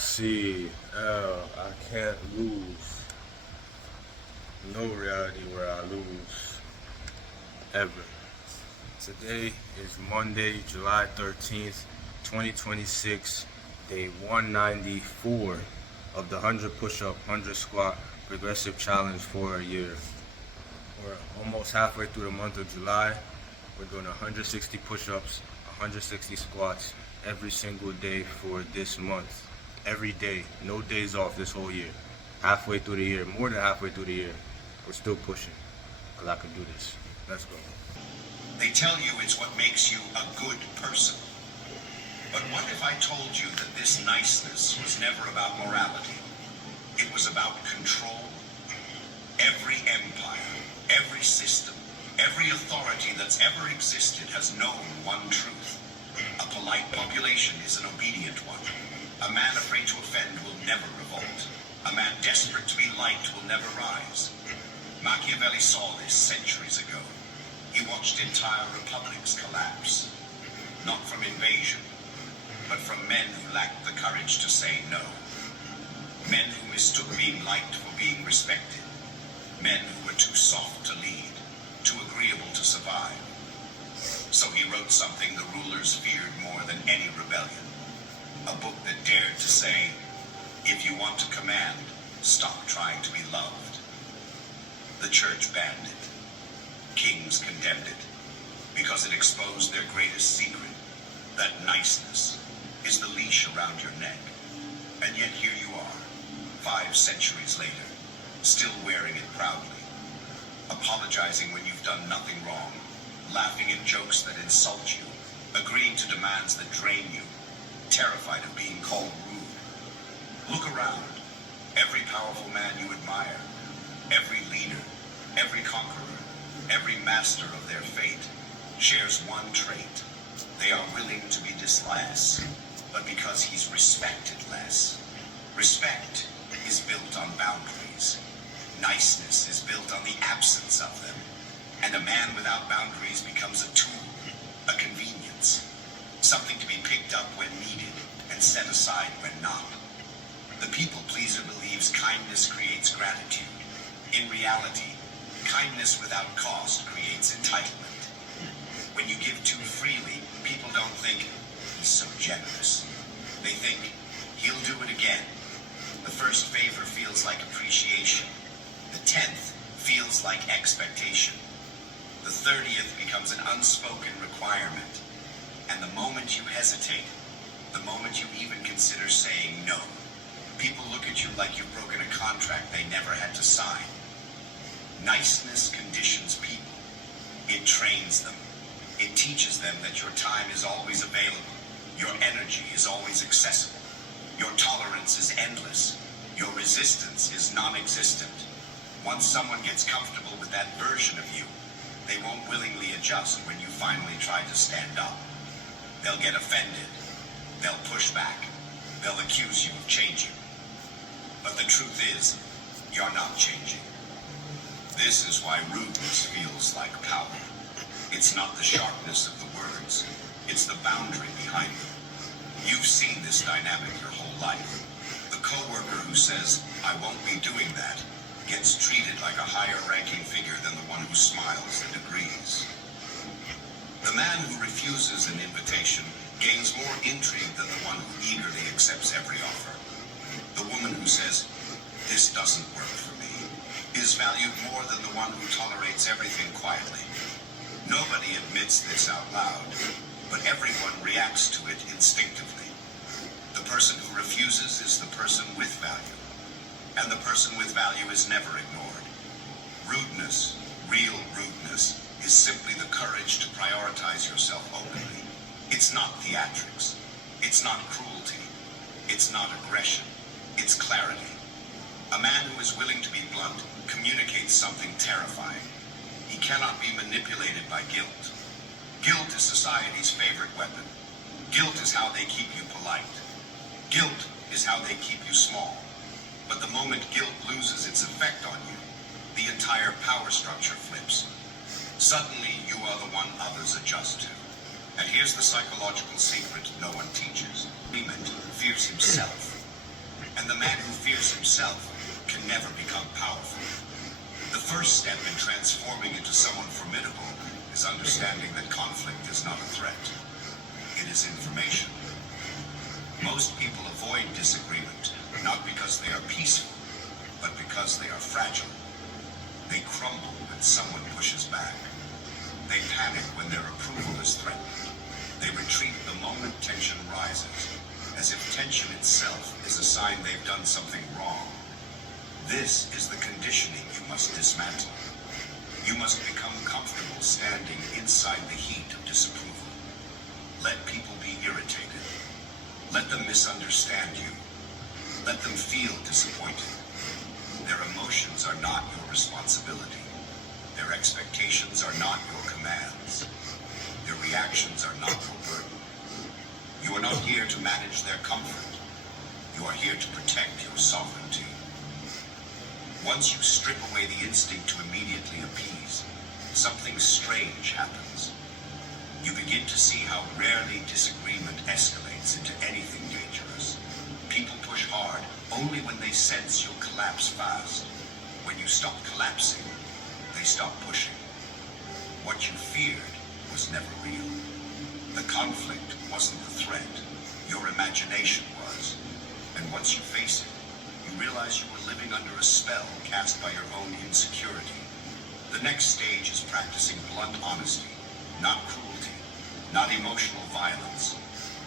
icLAAo, I can't lose. No reality where I lose. Ever. Today is Monday, July 13th, 2026, day 194 of the 100 push-up, 100 squat progressive challenge for a year. We're almost halfway through the month of July. We're doing 160 push-ups, 160 squats every single day for this month. Every day, no days off this whole year. Halfway through the year, more than halfway through the year, we're still pushing, because I can do this. Let's go. They tell you it's what makes you a good person. But what if I told you that this niceness was never about morality? It was about control. Every empire, every system, every authority that's ever existed has known one truth. A polite population is an obedient one. A man afraid to offend will never revolt. A man desperate to be liked will never rise. Machiavelli saw this centuries ago. He watched entire republics collapse, not from invasion, but from men who lacked the courage to say no. Men who mistook being liked for being respected. Men who were too soft to lead, too agreeable to survive. So he wrote something the rulers feared more than any rebellion. A book that dared to say, if you want to command, stop trying to be loved. The church banned it. Kings condemned it, because it exposed their greatest secret, that niceness is the leash around your neck. And yet here you are, 5 centuries later, still wearing it proudly, apologizing when you've done nothing wrong, laughing at jokes that insult you, agreeing to demands that drain you, terrified of being called rude. Look around. Every powerful man you admire, every leader, every conqueror, every master of their fate shares one trait. They are willing to be less, but because he's respected less. Respect is built on boundaries. Niceness is built on the absence of them. And a man without boundaries becomes a tool, a convenience, something to be picked up when needed and set aside when not. The people pleaser believes kindness creates gratitude. In reality, kindness without cost creates entitlement. When you give too freely, people don't think, he's so generous. They think, he'll do it again. The first favor feels like appreciation. The 10th feels like expectation. The 30th becomes an unspoken requirement. And the moment you hesitate, the moment you even consider saying no, people look at you like you've broken a contract they never had to sign. Niceness conditions people. It trains them. It teaches them that your time is always available. Your energy is always accessible. Your tolerance is endless. Your resistance is non-existent. Once someone gets comfortable with that version of you, they won't willingly adjust when you finally try to stand up. They'll get offended. They'll push back. They'll accuse you of changing. But the truth is, you're not changing. This is why rudeness feels like power. It's not the sharpness of the words. It's the boundary behind them. You've seen this dynamic your whole life. The coworker who says, I won't be doing that, gets treated like a higher-ranking figure than the one who smiles and agrees. The man who refuses an invitation gains more intrigue than the one who eagerly accepts every offer. The woman who says, this doesn't work for me, is valued more than the one who tolerates everything quietly. Nobody admits this out loud, but everyone reacts to it instinctively. The person who refuses is the person with value, and the person with value is never ignored. Rudeness, real rudeness, is simply the courage to prioritize yourself openly. It's not theatrics. It's not cruelty. It's not aggression. It's clarity. A man who is willing to be blunt communicates something terrifying. He cannot be manipulated by guilt. Guilt is society's favorite weapon. Guilt is how they keep you polite. Guilt is how they keep you small. But the moment guilt loses its effect on you, the entire power structure flips. Suddenly, you are the one others adjust to. And here's the psychological secret no one teaches. Agreement fears himself. And the man who fears himself can never become powerful. The first step in transforming into someone formidable is understanding that conflict is not a threat. It is information. Most people avoid disagreement, not because they are peaceful, but because they are fragile. They crumble when someone pushes back. They panic when their approval is threatened. They retreat the moment tension rises, as if tension itself is a sign they've done something wrong. This is the conditioning you must dismantle. You must become comfortable standing inside the heat of disapproval. Let people be irritated. Let them misunderstand you. Let them feel disappointed. Their emotions are not your responsibility. Their expectations are not your commands. Their reactions are not your burden. You are not here to manage their comfort. You are here to protect your sovereignty. Once you strip away the instinct to immediately appease, something strange happens. You begin to see how rarely disagreement escalates into anything dangerous. People push hard only when they sense you'll collapse fast. When you stop collapsing, they stop pushing. What you feared was never real. The conflict wasn't the threat. Your imagination was. And once you face it, you realize you were living under a spell cast by your own insecurity. The next stage is practicing blunt honesty, not cruelty, not emotional violence,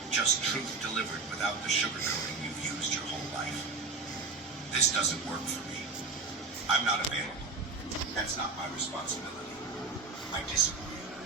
just truth delivered without the sugarcoating you've used your whole life. This doesn't work for me. I'm not available. That's not my responsibility. I disagree.